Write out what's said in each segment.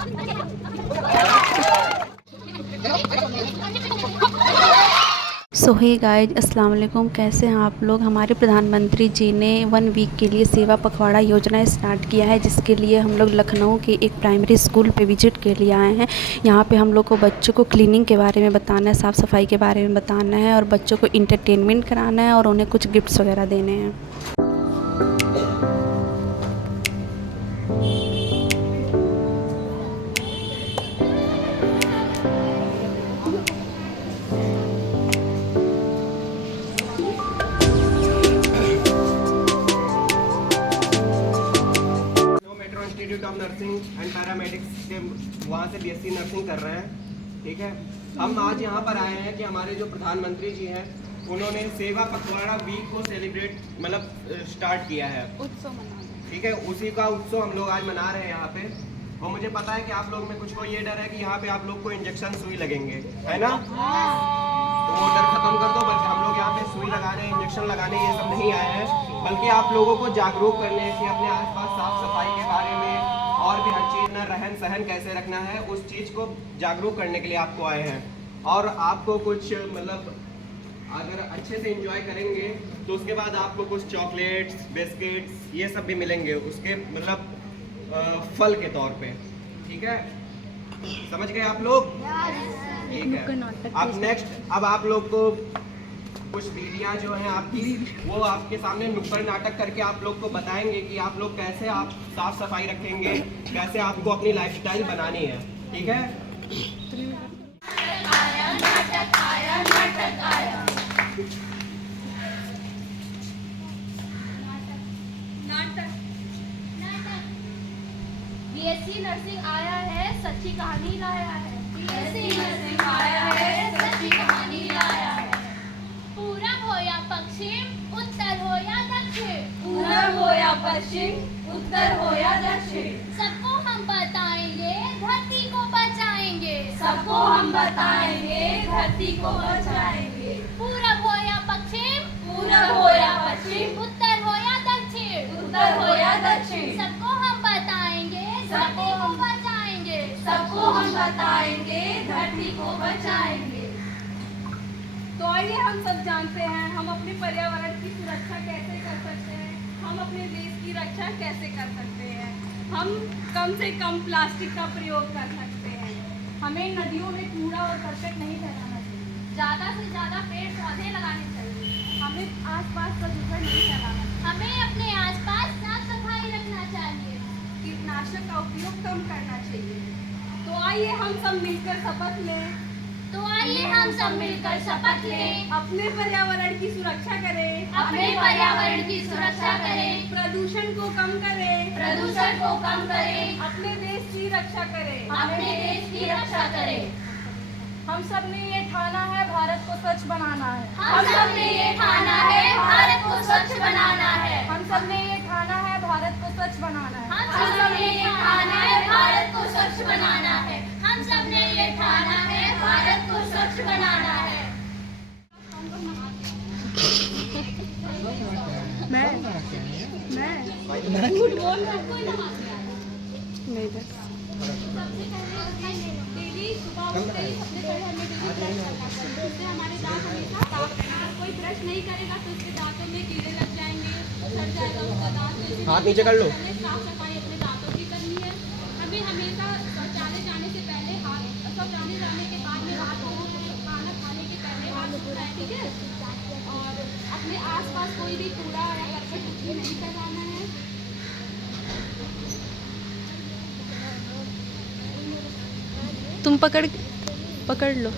सो hey guys, अस्सलाम वालेकुम। कैसे हैं आप लोग। हमारे प्रधानमंत्री जी ने 1 वीक के लिए सेवा पखवाड़ा योजना स्टार्ट किया है, जिसके लिए हम लोग लखनऊ के एक प्राइमरी स्कूल पे विजिट के लिए आए हैं। यहाँ पे हम लोग को बच्चों को क्लीनिंग के बारे में बताना है, साफ़ सफाई के बारे में बताना है और बच्चों को इंटरटेनमेंट कराना है और उन्हें कुछ गिफ्ट्स वगैरह देने हैं। Institute of nursing and paramedics के वहाँ से बीएससी नर्सिंग कर रहे हैं। ठीक है, हम आज यहाँ पर आए हैं कि हमारे जो प्रधानमंत्री जी हैं उन्होंने सेवा पखवाड़ा वीक को सेलिब्रेट स्टार्ट किया है, उत्सव मना। ठीक है, उसी का उत्सव हम लोग आज मना रहे हैं यहाँ पे। और मुझे पता है कि आप लोग में कुछ को ये डर है कि यहाँ पे आप लोग को इंजेक्शन सुई लगेंगे, है ना। तो वो डर खत्म कर दो। बल्कि हम लोग यहाँ पे सुई लगाने, इंजेक्शन लगाने ये सब नहीं आए हैं, बल्कि आप लोगों को जागरूक करने कि अपने आसपास साफ सफाई के बारे में और भी हर चीज़ ना रहन सहन कैसे रखना है, उस चीज़ को जागरूक करने के लिए आपको आए हैं। और आपको कुछ अगर अच्छे से एंजॉय करेंगे तो उसके बाद आपको कुछ चॉकलेट्स, बिस्किट्स ये सब भी मिलेंगे उसके फल के तौर पे। ठीक है, समझ गए आप लोग। ठीक है, अब नेक्स्ट अब आप लोग को कुछ दीदियाँ जो हैं आपकी, वो आपके सामने नुक्कड़ नाटक करके आप लोग को बताएंगे कि आप लोग कैसे आप साफ सफाई रखेंगे, कैसे आपको अपनी लाइफस्टाइल बनानी है। ठीक है, बीएससी नर्सिंग आया है, सच्ची कहानी लाया है। बीएससी नर्सिंग आया है, सच्ची कहानी लाया है। पूरब हो या पश्चिम, उत्तर हो या दक्षिण, पूरब हो या पश्चिम, उत्तर हो या दक्षिण, सबको हम बताएंगे, धरती को बचाएंगे। सबको हम बताएंगे, धरती को बचाएंगे। पूरब हो या पश्चिम, पूरब हो या पश्चिम, उत्तर हो या दक्षिण, उत्तर हो या दक्षिण, सबको हम बताएंगे, धरती को बचाएंगे। सबको हम बताएंगे, धरती को बचाएंगे। तो आइए हम सब जानते हैं हम अपने पर्यावरण की सुरक्षा कैसे कर सकते हैं, हम अपने देश की रक्षा कैसे कर सकते हैं। हम कम से कम प्लास्टिक का प्रयोग कर सकते हैं, हमें नदियों में कूड़ा और करकट नहीं फैलाना चाहिए, ज़्यादा से ज़्यादा पेड़ पौधे लगाने चाहिए, हमें आसपास प्रदूषण नहीं फैलाना चाहिए, हमें अपने आसपास साफ सफाई रखना चाहिए, कीटनाशक का उपयोग कम करना चाहिए। तो आइए हम सब मिलकर शपथ लें, तो आइए हम सब मिलकर शपथ लें, अपने पर्यावरण की सुरक्षा करें, अपने पर्यावरण की सुरक्षा करें, प्रदूषण को कम करें, प्रदूषण को कम करें, अपने देश की रक्षा करें, अपने देश की रक्षा करें। हम सब ने ये ठाना है भारत को स्वच्छ बनाना है, हम सब ने ये ठाना है भारत को स्वच्छ बनाना है, हम सब ने ये ठाना है भारत को स्वच्छ बनाना है, हम सब ने ये ठाना है भारत को स्वच्छ बनाना है, हम सब ने ये ठाना है भारत को स्वच्छ बनाना है। डेली सुबह उठते ही सबसे पहले हमें डेली ब्रश करना चाहिए, जिससे हमारे दांत हमेशा साफ रहें। अगर कोई ब्रश नहीं करेगा तो उसके दांतों में कीड़े लग जाएंगे, सड़ जाएगा उसका दांत। हाथ नीचे कर लो। हमें साफ सफाई अपने दांतों की करनी है। हमें हमेशा शौचालय जाने से पहले शौचालय जाने के बाद में हाथ धोना है, खाना खाने के पहले हाथ धोना है। ठीक है, और अपने आसपास कोई भी कूड़ा या करकट कुछ भी नहीं फैलाना है। तुम पकड़ लो।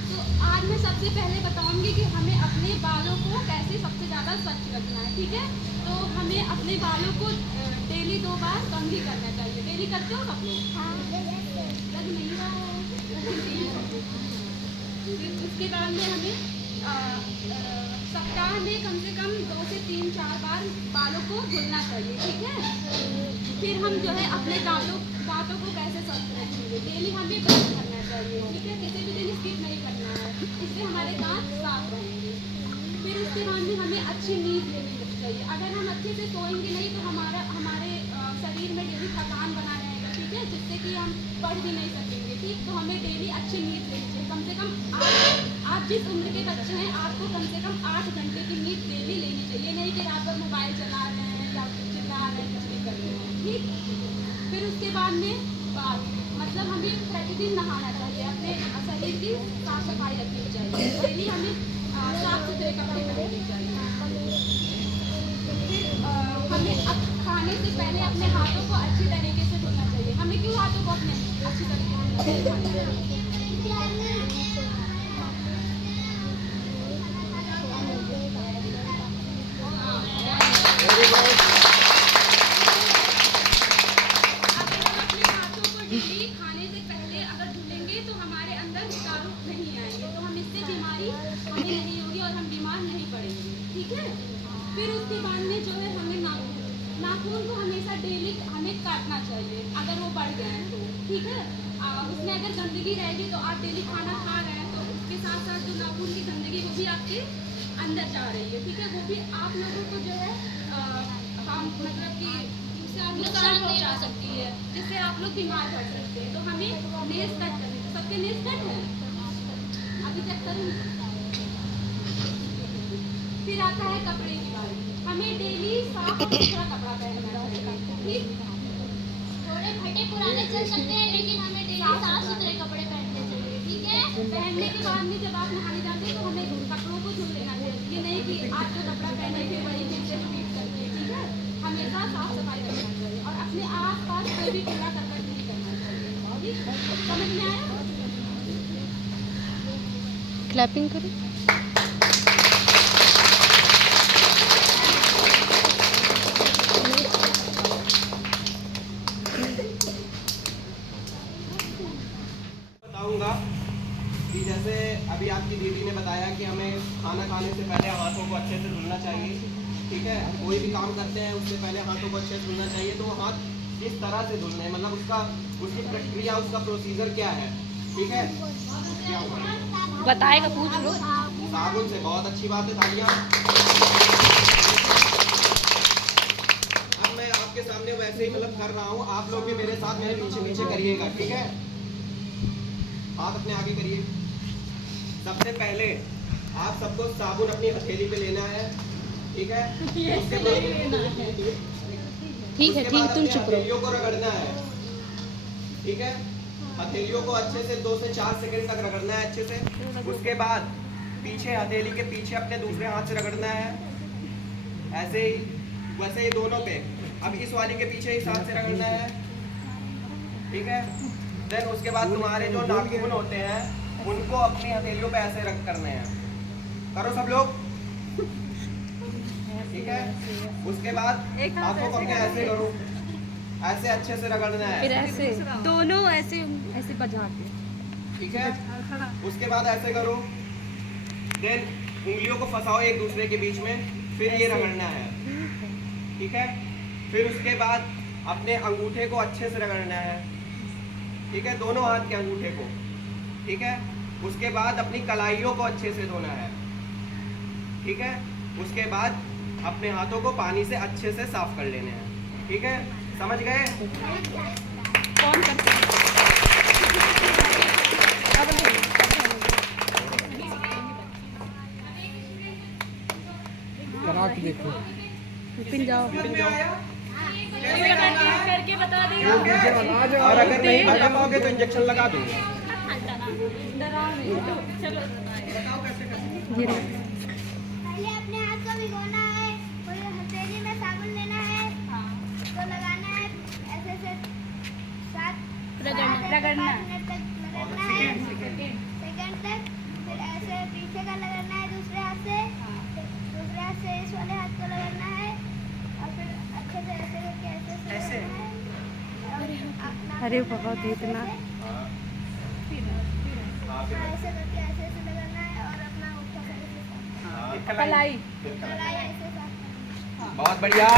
तो आज मैं सबसे पहले बताऊंगी कि हमें अपने बालों को कैसे सबसे ज़्यादा स्वच्छ रखना है। ठीक है, तो हमें अपने बालों को डेली 2 बार कंघी करना चाहिए। डेली करते हो आप लोग? लग नहीं रहा है। फिर उसके बाद में हमें सप्ताह में कम से कम 2 से 3-4 बार बालों को धुलना चाहिए। ठीक है, फिर हम जो है अपने दांतों को कैसे स्वस्थ रखेंगे, डेली हमें ब्रश करना चाहिए। ठीक है, किसी भी दिन स्किप नहीं करना है, इससे हमारे दांत साफ रहेंगे। फिर उसके बाद में हमें अच्छी नींद लेनी चाहिए। अगर हम अच्छे से सोएंगे नहीं तो हमारे शरीर में डेली कि हम पढ़ भी नहीं सकेंगे, ठीक। तो हमें डेली अच्छी नींद लेनी चाहिए, कम से कम आप जिस उम्र के बच्चे हैं आपको कम से कम 8 घंटे की नींद डेली लेनी चाहिए, नहीं कि रात भर मोबाइल चला रहे हैं या चिल्ला रहे हैं, कुछ भी कर रहे हैं, ठीक। फिर उसके बाद में मतलब हमें प्रतिदिन नहाना चाहिए, अपने शरीर की साफ सफाई रखनी चाहिए, डेली हमें साफ सुथरे कपड़े पहनने चाहिए। फिर हमें खाने से पहले अपने हाथों को अच्छी तरीके से धोना चाहिए। हमें क्यों हाथों को अपने अच्छी तरीके से धोना चाहिए? खाने से पहले अगर धुलेंगे तो हमारे अंदर कीटाणु नहीं आएंगे, तो हम इससे बीमारी हमें नहीं होगी और हम बीमार नहीं पड़ेंगे, ठीक है। फिर उसके बाद में जो है हमें नाखून को हमेशा डेली हमें काटना चाहिए अगर वो बढ़ गए हैं तो, ठीक है। उसमें अगर गंदगी रहेगी तो आप डेली खाना खा रहे हैं तो उसके साथ साथ जो नाखून की गंदगी वो भी आपके अंदर जा रही है, ठीक है। वो भी आप लोगों को जो है हम मतलब कि नुकसान पहुंचा सकती है, जिससे आप लोग बीमार पड़ सकते हैं। तो हमें नेल्स कट करने, सबके नेल्स कट है, अभी चेक करूँगी। फिर आता है कपड़े की बारी, हमें डेली साफ और सुथरा कपड़ा पहनना चाहिए, ठीक। थोड़े फटे पुराने चल सकते हैं लेकिन हमें डेली साफ सुथरे कपड़े पहनने चाहिए, ठीक है। पहनने के बाद में जब आप नहाने जाते हैं तो हमें कपड़ों को धुल लेना चाहिए, ये नहीं कि आप जो कपड़ा पहने थे वही फिर से रिपीट करते हैं, ठीक है। हमेशा साफ सफाई रखना चाहिए और अपने आस पास कोई भी कूड़ा करकट नहीं करना चाहिए, ठीक। समझ में आया? क्लैपिंग करें। बताऊंगा कि जैसे अभी आपकी दीदी ने बताया कि हमें खाना खाने से पहले हाथों को अच्छे से धुलना चाहिए, ठीक है। कोई भी काम करते हैं उससे पहले हाथों को अच्छे से धुलना चाहिए। तो वो हाथ किस तरह से धुलने हैं, मतलब उसकी प्रक्रिया, उसका प्रोसीजर क्या है, ठीक है। बताएगा, पूछ लो। साबुन से, बहुत अच्छी बात है, तालियां। अब मैं आपके सामने वैसे ही मतलब कर रहा हूँ, आप लोग भी मेरे साथ मेरे पीछे पीछे करिएगा, ठीक है। हाथ अपने आगे करिए। सबसे पहले आप सबको साबुन अपनी हथेली पे लेना है, ठीक है। उसके बाद तुम चुप रहो। हथेलियों को रगड़ना है, ठीक है। हथेलियों को अच्छे से 2 से 4 सेकंड तक रगड़ना है अच्छे से। उसके बाद पीछे हथेली के पीछे अपने दूसरे हाथ से रगड़ना है, ऐसे ही वैसे ही दोनों पे। अब इस वाली के पीछे इस हाथ से रगड़ना है, ठीक है। देन उसके बाद तुम्हारे जो नाखून होते हैं उनको अपनी हथेलियों पे ऐसे रख करने हैं। करो सब लोग, ठीक है। उसके बाद हाथों को अपने ऐसे करो, ऐसे अच्छे से रगड़ना है, फिर ऐसे दोनों ऐसे ऐसे बजा के, ठीक है। उसके बाद ऐसे करो, देन उंगलियों को फंसाओ एक दूसरे के बीच में, फिर ये रगड़ना है, ठीक है। फिर उसके बाद अपने अंगूठे को अच्छे से रगड़ना है, ठीक है, दोनों हाथ के अंगूठे को, ठीक है। उसके बाद अपनी कलाइयों को अच्छे से धोना है, ठीक है। उसके बाद अपने हाथों को पानी से अच्छे से साफ कर लेने हैं, ठीक है। समझ गए? कौन करता है? करा के देखो। पिन जाओ। करके बता देगा। और अगर नहीं बता पाओगे तो इंजेक्शन लगा दूंगा। चलो जीरो। पहले अपने हाथ को भिगोना है, फिर हथेली में साबुन लेना है, तो लगाना है ऐसे से 7 रगड़ना मिनट तक रगड़ना है, सेकंड तक। फिर ऐसे पीछे का रगड़ना है दूसरे हाथ से इस वाले हाथ को रगड़ना है, और फिर अच्छे से ऐसे करके ऐसे रगड़ना है। अरे बहुत इतना ऐसे करके ऐसे रगड़ना है और अपना ऊपर कलाई। कलाई ऐसे साफ करना है। बहुत बढ़िया।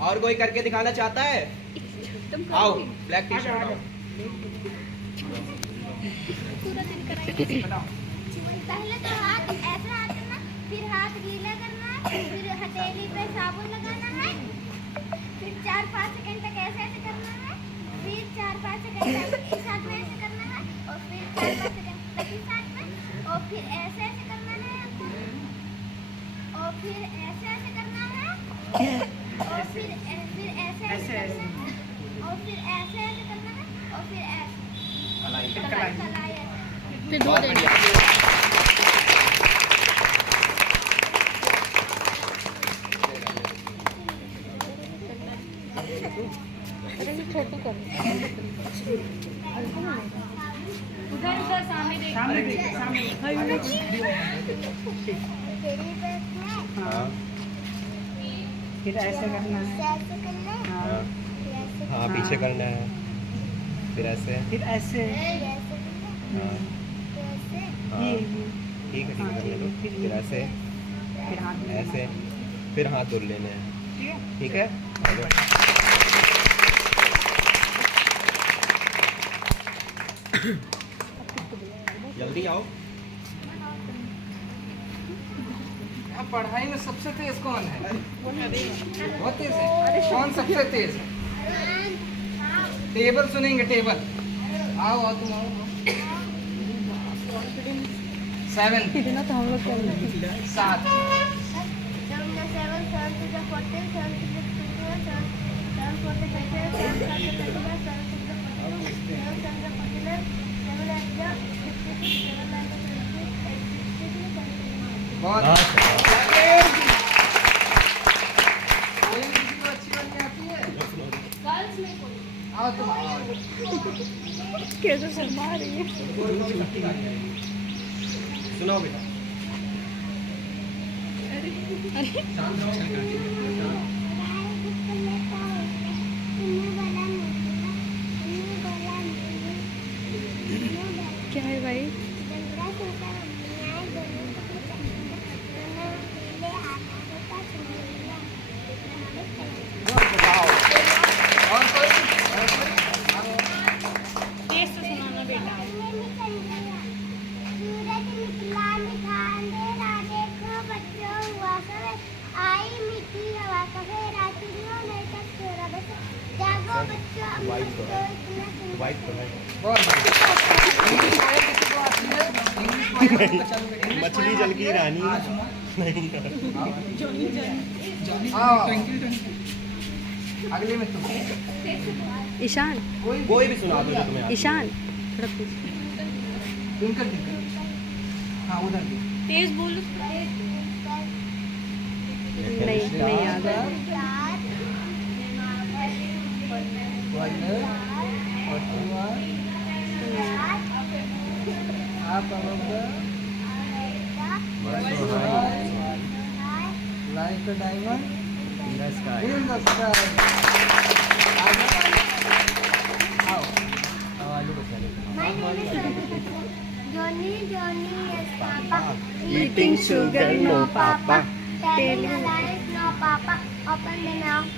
और कोई करके दिखाना चाहता है? आओ, ब्लैक टी शर्ट आओ। पूरा दिन कराएंगे। बताओ। पहले तो हाथ ऐसे हाथ करना, फिर हाथ गीला करना है, फिर हथेली पे साबुन लगाना है, फिर 4-5 सेकंड तक ऐसे ऐसे करना है, फिर 4-5 सेकंड तक इस हाथ में ऐसे करना है, और फिर 4-5 सेकंड तक इस हाथ में, और फिर ऐसे ऐसे करना है, और फिर ऐसे ऐसे करना है, और फिर ऐसे ऐसे करना है, और फिर ऐसे ऐसे करना है, और फिर ऐसे कलाई ऐसे। फिर धो देना। उधर उधर सामने देख। तेरी बैठ में हाँ फिर ऐसे करना है, ऐसे करना है, हाँ फिर ऐसे हाँ पीछे करना है, फिर ऐसे फिर ऐसे ऐसे करना है, हाँ फिर ऐसे हाँ ये ठीक है करने दो, फिर ऐसे फिर हाथ में ऐसे, फिर हाथ धुल लेने हैं, ठीक है। ठीक है। आ जाओ। जल्दी आओ। अब पढ़ाई में सबसे तेज कौन है? बहुत तेज है। कौन सबसे तेज है? टेबल सुनेंगे, टेबल। आओ आओ तुम आओ। 7 इतना तो हम लोग कर लेते 7 7 to 7, 7 to the 14, 7 to the 21, 7 to the 22, 7 to the 21, 7 to the 42, 7 to the 49, 7 to the 56, 7 to the 56, 8 बहुत हाँ, कोई किसी को अच्छी वाली आती है? गर्ल्स में कोई आओ तुम आओ। कैसे शर्मा रही है। सुनाओ बेटा। क्या है भाई? और कोई? तेज से सुनाना बेटा। सूरज निकला निखार अंधेरा देखो बच्चों हुआ सवेर आई मीठी हवा का फेरा चिड़ियों ने टकरा बस जागो बच्चों अब वाइट तो तो है। इतना सुंदर वाइट तो है। बहुत बढ़िया। इंग्लिश पोएम किसी को आती है? English poem? इंग्लिश मछली पोएम जल आती की है? रानी नहीं। आओ। अगले में तुम। ईशान कोई भी सुना दो जो तुम्हें आती ईशान ट्विंकल ट्विंकल। हाँ उधर भी। तेज बोलो। है। नहीं याद है। प्यार आप like the diamond In the sky. In the sky. आओ आलू बचा ले। Johnny, Johnny, yes, Papa. Eating sugar, no, Papa. Telling lies, no, Papa. Open the mouth.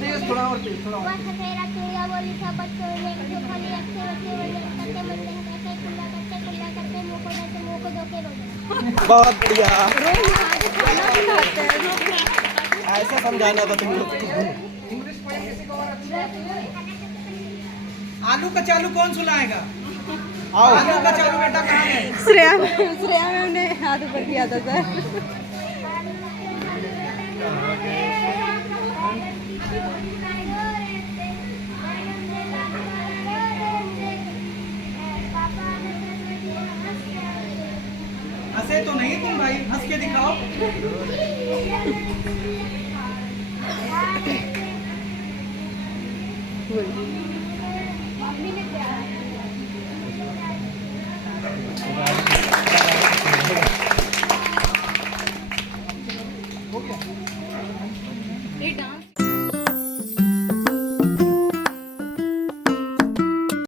तेज थोड़ा और तेज थोड़ा और तेज। बहुत बढ़िया। ऐसा समझाना था तुम लोग को। इंग्लिश पोएम किसी को और अच्छी आती है? आलू का चालू कौन सुलाएगा? आओ। आलू का चालू बेटा कहाँ है? श्रेया मैम ने हाथ ऊपर किया था सर। हंसे तो नहीं तुम भाई, हंस के दिखाओ। मम्मी ने क्या